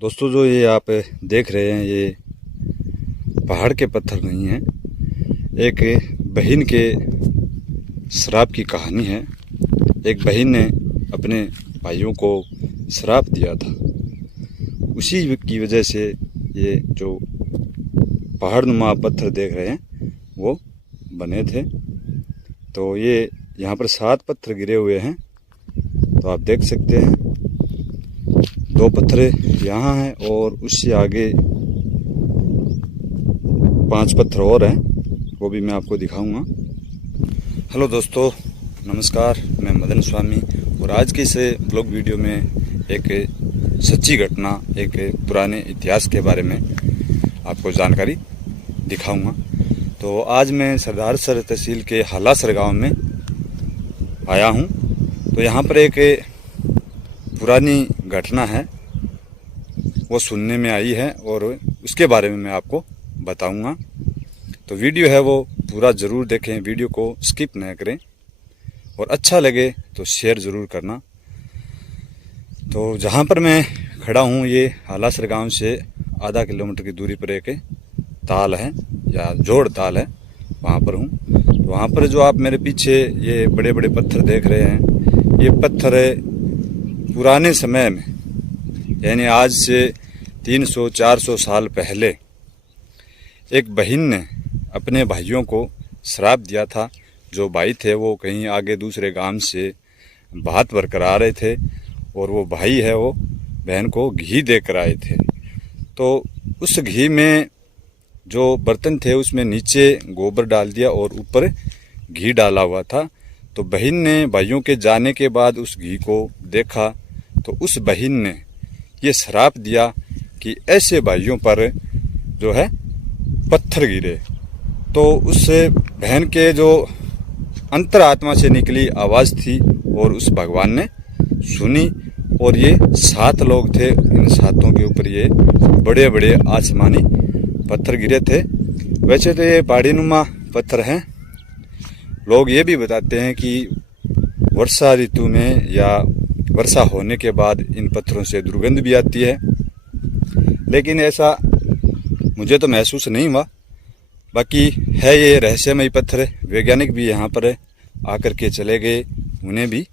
दोस्तों, जो ये आप देख रहे हैं ये पहाड़ के पत्थर नहीं हैं। एक बहन के श्राप की कहानी है। एक बहन ने अपने भाइयों को श्राप दिया था, उसी की वजह से ये जो पहाड़नुमा पत्थर देख रहे हैं वो बने थे। तो ये यहाँ पर 7 पत्थर गिरे हुए हैं, तो आप देख सकते हैं 2 पत्थर यहाँ हैं और उससे आगे 5 पत्थर और हैं, वो भी मैं आपको दिखाऊंगा। हेलो दोस्तों, नमस्कार। मैं मदन स्वामी और आज के इस ब्लॉग वीडियो में एक सच्ची घटना, एक पुराने इतिहास के बारे में आपको जानकारी दिखाऊंगा। तो आज मैं सरदारसर तहसील के हालासर गांव में आया हूं। तो यहाँ पर एक पुरानी घटना है, वो सुनने में आई है और उसके बारे में मैं आपको बताऊंगा। तो वीडियो है वो पूरा ज़रूर देखें, वीडियो को स्किप न करें और अच्छा लगे तो शेयर ज़रूर करना। तो जहाँ पर मैं खड़ा हूँ ये हालासर गांव से आधा किलोमीटर की दूरी पर एक ताल है या जोड़ ताल है, वहाँ पर हूँ। तो वहाँ पर जो आप मेरे पीछे ये बड़े बड़े पत्थर देख रहे हैं, ये पत्थर पुराने समय में यानी आज से 300-400 साल पहले एक बहन ने अपने भाइयों को श्राप दिया था। जो भाई थे वो कहीं आगे दूसरे गांव से भात भर कर आ रहे थे और वो भाई है वो बहन को घी दे कर आए थे। तो उस घी में जो बर्तन थे उसमें नीचे गोबर डाल दिया और ऊपर घी डाला हुआ था। तो बहन ने भाइयों के जाने के बाद उस घी को देखा तो उस बहन ने ये श्राप दिया कि ऐसे भाइयों पर जो है पत्थर गिरे। तो उस बहन के जो अंतरात्मा से निकली आवाज़ थी और उस भगवान ने सुनी और ये 7 लोग थे। इन 7 के ऊपर ये बड़े बड़े आसमानी पत्थर गिरे थे। वैसे तो ये पहाड़ीनुमा पत्थर हैं। लोग ये भी बताते हैं कि वर्षा ऋतु में या वर्षा होने के बाद इन पत्थरों से दुर्गंध भी आती है, लेकिन ऐसा मुझे तो महसूस नहीं हुआ। बाकी है ये रहस्यमय पत्थर। वैज्ञानिक भी यहाँ पर आकर के चले गए, उन्हें भी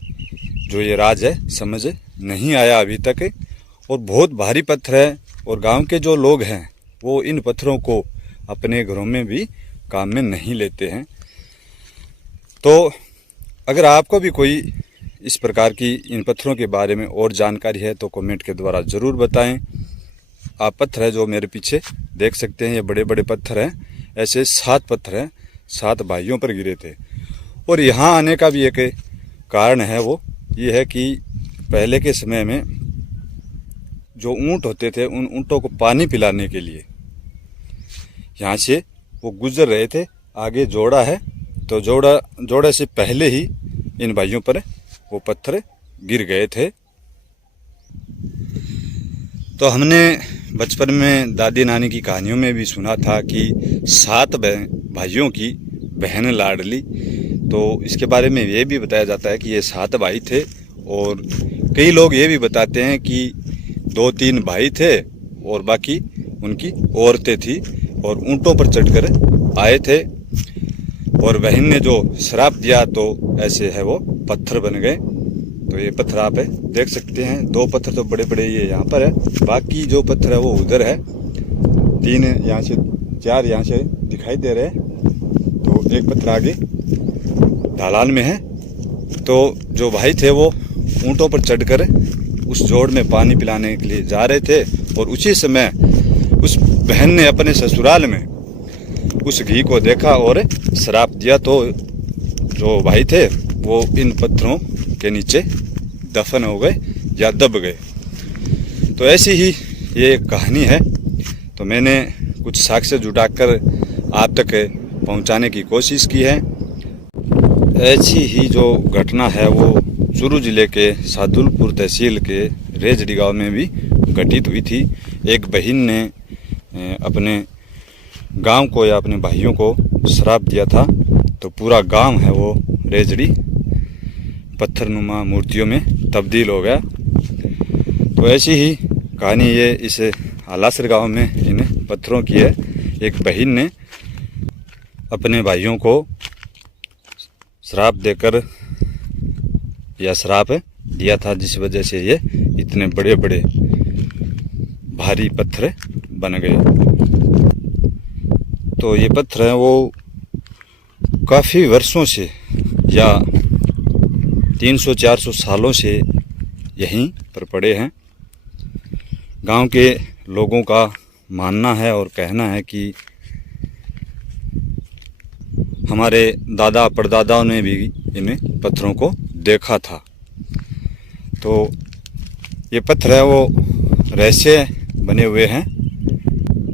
जो ये राज है समझ नहीं आया अभी तक। और बहुत भारी पत्थर है और गांव के जो लोग हैं वो इन पत्थरों को अपने घरों में भी काम में नहीं लेते हैं। तो अगर आपको भी कोई इस प्रकार की इन पत्थरों के बारे में और जानकारी है तो कमेंट के द्वारा ज़रूर बताएं। आप पत्थर है जो मेरे पीछे देख सकते हैं, ये बड़े बड़े पत्थर हैं। ऐसे 7 पत्थर हैं, 7 भाइयों पर गिरे थे। और यहाँ आने का भी एक कारण है, वो ये है कि पहले के समय में जो ऊँट होते थे उन ऊँटों को पानी पिलाने के लिए यहाँ से वो गुजर रहे थे। आगे जोड़ा है, तो जोड़े से पहले ही इन भाइयों पर वो पत्थर गिर गए थे। तो हमने बचपन में दादी नानी की कहानियों में भी सुना था कि 7 भाइयों की बहन लाडली। तो इसके बारे में ये भी बताया जाता है कि ये 7 भाई थे और कई लोग ये भी बताते हैं कि 2-3 भाई थे और बाकी उनकी औरतें थी और ऊँटों पर चढ़कर आए थे। और बहन ने जो श्राप दिया तो ऐसे है वो पत्थर बन गए। तो ये पत्थर आप देख सकते हैं, 2 पत्थर तो बड़े बड़े ये यहाँ पर है, बाकी जो पत्थर है वो उधर है। 3 यहाँ से 4 यहाँ से दिखाई दे रहे हैं। तो एक पत्थर आगे ढलान में है। तो जो भाई थे वो ऊँटों पर चढ़कर उस जोड़ में पानी पिलाने के लिए जा रहे थे और उसी समय उस बहन ने अपने ससुराल में उस घी को देखा और श्राप दिया। तो जो भाई थे वो इन पत्थरों के नीचे दफन हो गए या दब गए। तो ऐसी ही ये कहानी है। तो मैंने कुछ साक्ष्य जुटाकर आप तक पहुंचाने की कोशिश की है। ऐसी ही जो घटना है वो चूरू जिले के सादुलपुर तहसील के रेजड़ी गांव में भी घटित हुई थी। एक बहन ने अपने गांव को या अपने भाइयों को श्राप दिया था। तो पूरा गांव है वो रेजड़ी पत्थरनुमा मूर्तियों में तब्दील हो गया। तो ऐसी ही कहानी ये इस आलासर गांव में इन पत्थरों की है। एक बहन ने अपने भाइयों को श्राप देकर या श्राप दिया था, जिस वजह से ये इतने बड़े बड़े भारी पत्थर बन गए। तो ये पत्थर हैं वो काफ़ी वर्षों से या 300-400 सालों से यहीं पर पड़े हैं। गांव के लोगों का मानना है और कहना है कि हमारे दादा परदादाओं ने भी इन पत्थरों को देखा था। तो ये पत्थर है वो रहस्य बने हुए हैं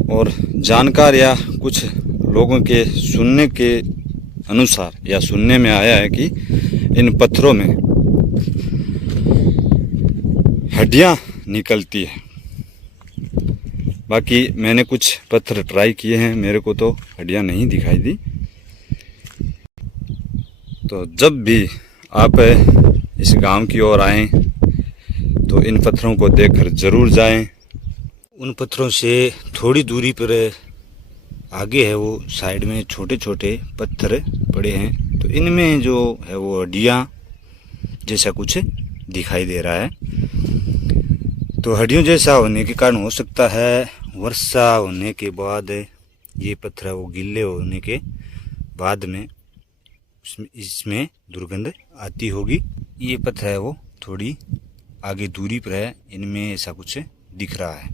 और जानकार या कुछ लोगों के सुनने के अनुसार या सुनने में आया है कि इन पत्थरों में हड्डियां निकलती है। बाकी मैंने कुछ पत्थर ट्राई किए हैं, मेरे को तो हड्डियां नहीं दिखाई दी। तो जब भी आप इस गांव की ओर आएं तो इन पत्थरों को देखकर ज़रूर जाएं। उन पत्थरों से थोड़ी दूरी पर आगे है वो साइड में छोटे छोटे पत्थर पड़े हैं। तो इनमें जो है वो हड्डियाँ जैसा कुछ दिखाई दे रहा है। तो हड्डियों जैसा होने के कारण हो सकता है वर्षा होने के बाद ये पत्थर वो गिले होने के बाद में इसमें दुर्गंध आती होगी। ये पत्थर है वो थोड़ी आगे दूरी पर है, इनमें ऐसा कुछ दिख रहा है।